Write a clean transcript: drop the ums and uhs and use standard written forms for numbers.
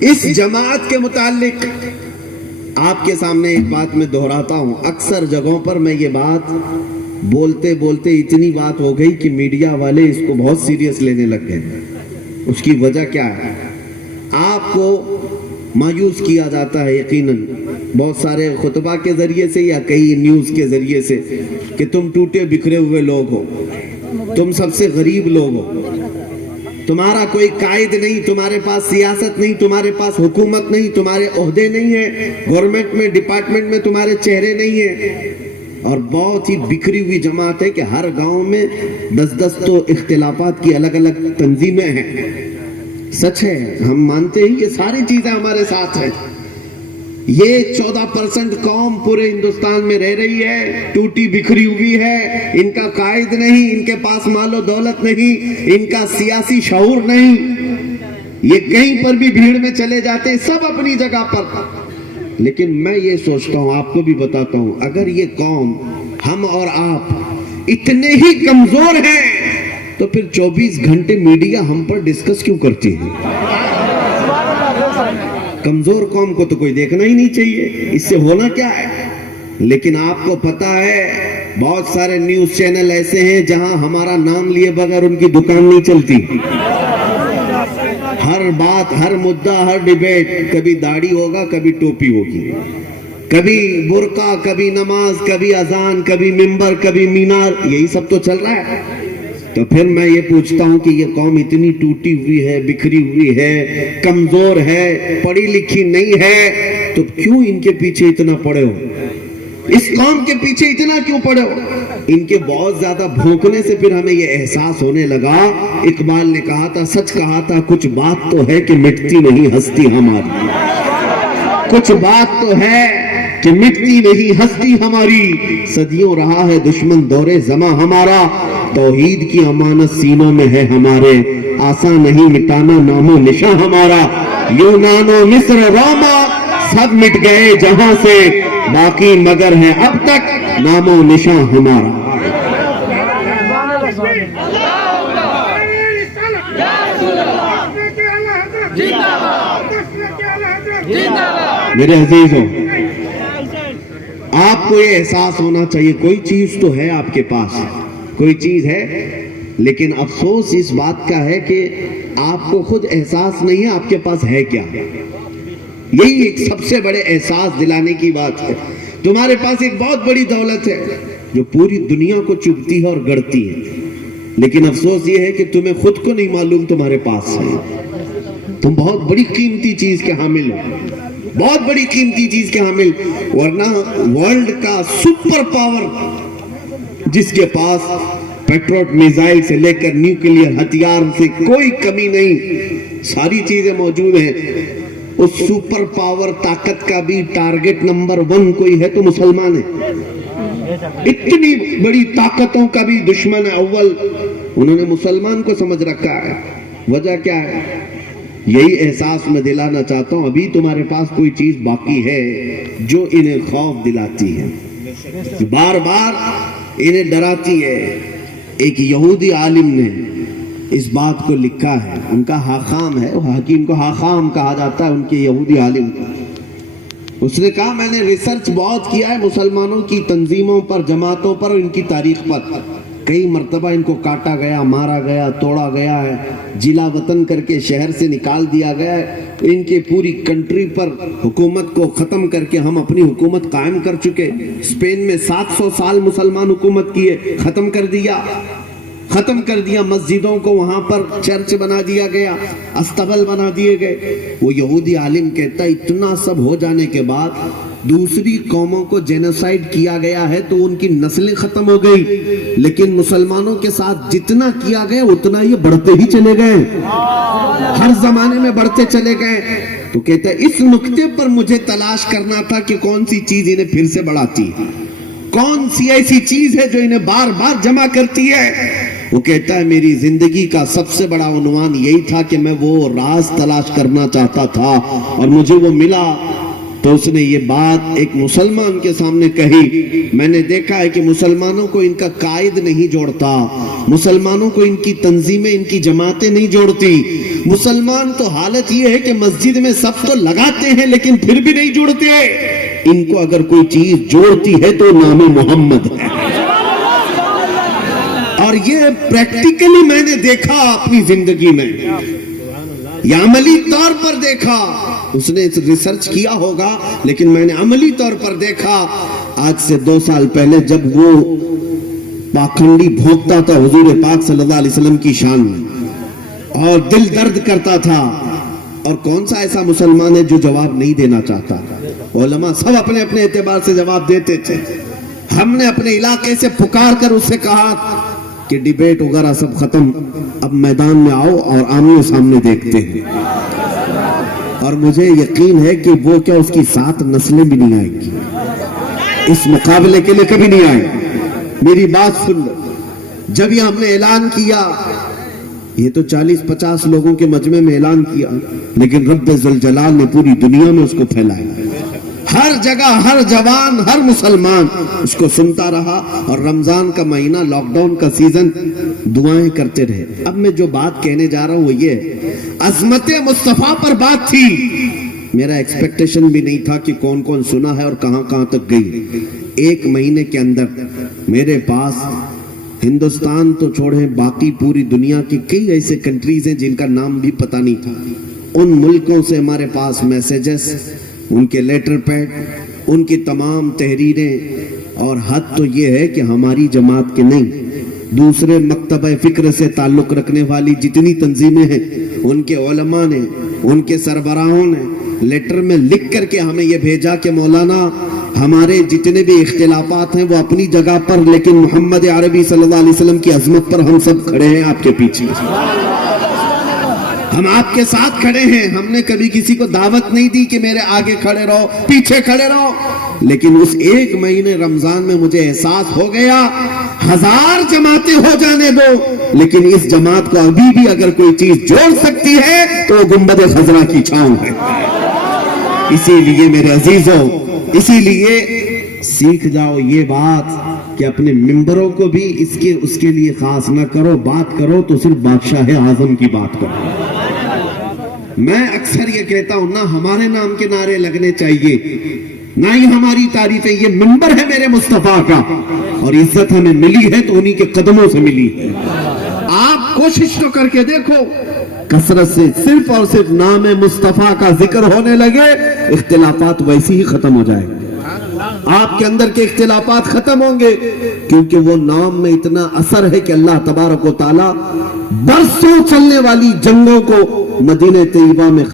اس جماعت کے متعلق آپ کے سامنے ایک بات میں دہراتا ہوں. اکثر جگہوں پر میں یہ بات بولتے بولتے اتنی بات ہو گئی کہ میڈیا والے اس کو بہت سیریس لینے لگ گئے. اس کی وجہ کیا ہے؟ آپ کو مایوس کیا جاتا ہے یقیناً بہت سارے خطبہ کے ذریعے سے یا کئی نیوز کے ذریعے سے کہ تم ٹوٹے بکھرے ہوئے لوگ ہو, تم سب سے غریب لوگ ہو, تمہارا کوئی قائد نہیں, تمہارے پاس سیاست نہیں, تمہارے پاس حکومت نہیں, تمہارے عہدے نہیں ہیں, گورنمنٹ میں ڈپارٹمنٹ میں تمہارے چہرے نہیں ہیں, اور بہت ہی بکھری ہوئی جماعت ہے کہ ہر گاؤں میں 10 تو اختلافات کی الگ الگ تنظیمیں ہیں. سچ ہے, ہم مانتے ہیں کہ ساری چیزیں ہمارے ساتھ ہیں. یہ 14% قوم پورے ہندوستان میں رہ رہی ہے, ٹوٹی بکھری ہوئی ہے, ان کا قائد نہیں, ان کے پاس مال و دولت نہیں, ان کا سیاسی شعور نہیں. یہ کہیں پر بھی بھیڑ میں چلے جاتے ہیں, سب اپنی جگہ پر. لیکن میں یہ سوچتا ہوں, آپ کو بھی بتاتا ہوں, اگر یہ قوم, ہم اور آپ اتنے ہی کمزور ہیں تو پھر 24 گھنٹے میڈیا ہم پر ڈسکس کیوں کرتی ہے؟ کمزور قوم کو تو کوئی دیکھنا ہی نہیں چاہیے, اس سے ہونا کیا ہے؟ لیکن آپ کو پتا ہے بہت سارے نیوز چینل ایسے ہیں جہاں ہمارا نام لیے بغیر ان کی دکان نہیں چلتی. ہر بات, ہر مدعا, ہر ڈیبیٹ, کبھی داڑھی ہوگا, کبھی ٹوپی ہوگی, کبھی برقع, کبھی نماز, کبھی اذان, کبھی منبر, کبھی مینار, یہی سب تو چل رہا ہے. تو پھر میں یہ پوچھتا ہوں کہ یہ قوم اتنی ٹوٹی ہوئی ہے, بکھری ہوئی ہے, کمزور ہے, پڑھی لکھی نہیں ہے, تو کیوں ان کے پیچھے اتنا پڑے ہو؟ اس قوم کے پیچھے اتنا کیوں پڑے ہو؟ ان کے بہت زیادہ بھونکنے سے پھر ہمیں یہ احساس ہونے لگا. اقبال نے کہا تھا, سچ کہا تھا, کچھ بات تو ہے کہ مٹتی نہیں ہستی ہماری. کچھ بات تو ہے کہ مٹتی نہیں ہستی ہماری. صدیوں رہا ہے دشمن دورے زماں ہمارا, توحید کی امانت سینوں میں ہے ہمارے, آسان نہیں مٹانا نام و نشاں ہمارا. یونان و مصر روما سب مٹ گئے جہاں سے, باقی مگر ہے اب تک نام و نشاں ہمارا. میرے عزیزوں, آپ کو یہ احساس ہونا چاہیے کوئی چیز تو ہے آپ کے پاس, کوئی چیز ہے, لیکن افسوس اس بات کا ہے کہ آپ کو خود احساس نہیں ہے آپ کے پاس ہے کیا. یہی ایک سب سے بڑے احساس دلانے کی بات ہے. تمہارے پاس ایک بہت بڑی دولت ہے جو پوری دنیا کو چبھتی ہے اور گڑتی ہے, لیکن افسوس یہ ہے کہ تمہیں خود کو نہیں معلوم تمہارے پاس ہے. تم بہت بڑی قیمتی چیز کے حامل ہو, بہت بڑی قیمتی چیز کے حامل, ورنہ ورلڈ کا سپر پاور جس کے پاس پیٹروٹ میزائل سے لے کر نیوکلیئر ہتھیار سے کوئی کمی نہیں, ساری چیزیں موجود ہیں, اس سپر پاور طاقت کا بھی ٹارگٹ نمبر 1 کوئی ہے تو مسلمان ہے. اتنی بڑی طاقتوں کا بھی دشمن اول انہوں نے مسلمان کو سمجھ رکھا ہے. وجہ کیا ہے؟ یہی احساس میں دلانا چاہتا ہوں, ابھی تمہارے پاس کوئی چیز باقی ہے جو انہیں خوف دلاتی ہے, بار بار انہیں ڈراتی ہے. ایک یہودی عالم نے اس بات کو لکھا ہے, ان کا حاخام ہے, حکیم کو حاخام کہا جاتا ہے ان کے یہودی عالم کو. اس نے کہا میں نے ریسرچ بہت کیا ہے مسلمانوں کی تنظیموں پر, جماعتوں پر, ان کی تاریخ پر. کئی مرتبہ ان کو کاٹا گیا, مارا گیا, توڑا گیا ہے, جلا وطن کر کے شہر سے نکال دیا گیا ہے. ان کے پوری کنٹری پر حکومت کو ختم کر کے ہم اپنی حکومت قائم کر چکے. اسپین میں 700 سال مسلمان حکومت کیے, ختم کر دیا. مسجدوں کو وہاں پر چرچ بنا دیا گیا, استبل بنا دیے گئے. وہ یہودی عالم کہتا ہے اتنا سب ہو جانے کے بعد دوسری قوموں کو جینوسائیڈ کیا گیا ہے تو ان کی نسلیں ختم ہو گئی, لیکن مسلمانوں کے ساتھ جتنا کیا گیا اتنا یہ بڑھتے ہی چلے گئے, ہر زمانے میں بڑھتے چلے گئے. تو کہتا ہے اس نقطے پر مجھے تلاش کرنا تھا کہ کون سی چیز انہیں پھر سے بڑھاتی, کون سی ایسی چیز ہے جو انہیں بار بار جمع کرتی ہے. وہ کہتا ہے میری زندگی کا سب سے بڑا عنوان یہی تھا کہ میں وہ راز تلاش کرنا چاہتا تھا اور مجھے وہ ملا. تو اس نے یہ بات ایک مسلمان کے سامنے کہی, میں نے دیکھا ہے کہ مسلمانوں کو ان کا قائد نہیں جوڑتا, مسلمانوں کو ان کی تنظیمیں, ان کی جماعتیں نہیں جوڑتی, مسلمان تو حالت یہ ہے کہ مسجد میں صف تو لگاتے ہیں لیکن پھر بھی نہیں جڑتے. ان کو اگر کوئی چیز جوڑتی ہے تو نام محمد ہے. اور یہ پریکٹیکلی میں نے دیکھا اپنی زندگی میں, یا عملی طور پر دیکھا. اس نے ریسرچ کیا ہوگا لیکن میں نے عملی طور پر دیکھا. آج سے 2 سال پہلے جب وہ پاکھنڈی بھونکتا تھا حضور پاک صلی اللہ علیہ وسلم کی شان میں اور دل درد کرتا تھا, اور کون سا ایسا مسلمان ہے جو جواب نہیں دینا چاہتا؟ علماء سب اپنے اپنے اعتبار سے جواب دیتے تھے. ہم نے اپنے علاقے سے پکار کر اس سے کہا کہ ڈیبیٹ وغیرہ سب ختم, اب میدان میں آؤ اور آمنے سامنے دیکھتے ہیں. اور مجھے یقین ہے کہ وہ کیا اس کی 7 نسلیں بھی نہیں آئیں گی, اس مقابلے کے لیے کبھی نہیں آئیں. میری بات سن لو, جب یہ ہم نے اعلان کیا, یہ تو 40-50 لوگوں کے مجمع میں اعلان کیا, لیکن رب ذوالجلال نے پوری دنیا میں اس کو پھیلایا. ہر جگہ ہر جوان ہر مسلمان اس کو سنتا رہا, اور رمضان کا مہینہ لاک ڈاؤن کا سیزن دعائیں کرتے رہے. اب میں جو بات کہنے جا رہا ہوں وہ یہ عظمت مصطفیٰ پر بات تھی. میرا ایکسپیکٹیشن بھی نہیں تھا کہ کون کون سنا ہے اور کہاں کہاں تک گئی. 1 مہینے کے اندر میرے پاس ہندوستان تو چھوڑیں باقی پوری دنیا کی کئی ایسے کنٹریز ہیں جن کا نام بھی پتہ نہیں تھا. ان ملکوں سے ہمارے پاس میسیجز, ان کے لیٹر پیڈ, ان کی تمام تحریریں, اور حد تو یہ ہے کہ ہماری جماعت کے نہیں, دوسرے مکتبہ فکر سے تعلق رکھنے والی جتنی تنظیمیں ہیں ان کے علماء نے, ان کے سربراہوں نے لیٹر میں لکھ کر کے ہمیں یہ بھیجا کہ مولانا ہمارے جتنے بھی اختلافات ہیں وہ اپنی جگہ پر, لیکن محمد عربی صلی اللہ علیہ وسلم کی عظمت پر ہم سب کھڑے ہیں آپ کے پیچھے, ہم آپ کے ساتھ کھڑے ہیں. ہم نے کبھی کسی کو دعوت نہیں دی کہ میرے آگے کھڑے رہو پیچھے کھڑے رہو, لیکن اس 1 مہینے رمضان میں مجھے احساس ہو گیا 1000 جماعتیں ہو جانے دو, لیکن اس جماعت کو ابھی بھی اگر کوئی چیز جوڑ سکتی ہے تو وہ گنبد خضرا کی چھاؤں ہے. اسی لیے میرے عزیزوں, اسی لیے سیکھ جاؤ یہ بات کہ اپنے ممبروں کو بھی اس کے لیے خاص نہ کرو. بات کرو تو صرف بادشاہ اعظم کی بات کرو. میں اکثر یہ کہتا ہوں, نہ ہمارے نام کے نعرے لگنے چاہیے نہ ہی ہماری تعریفیں. یہ منبر ہے میرے مصطفیٰ کا, اور عزت ہمیں ملی ہے تو انہی کے قدموں سے ملی ہے. آپ کوشش تو کر کے دیکھو, کثرت سے صرف اور صرف نام مصطفیٰ کا ذکر ہونے لگے, اختلافات ویسے ہی ختم ہو جائیں. آپ کے اندر کے اختلافات ختم ہوں گے, کیونکہ وہ نام میں اتنا اثر ہے کہ اللہ تبارک و تعالی برسوں چلنے والی جنگوں کو مدینہ طیبہ میں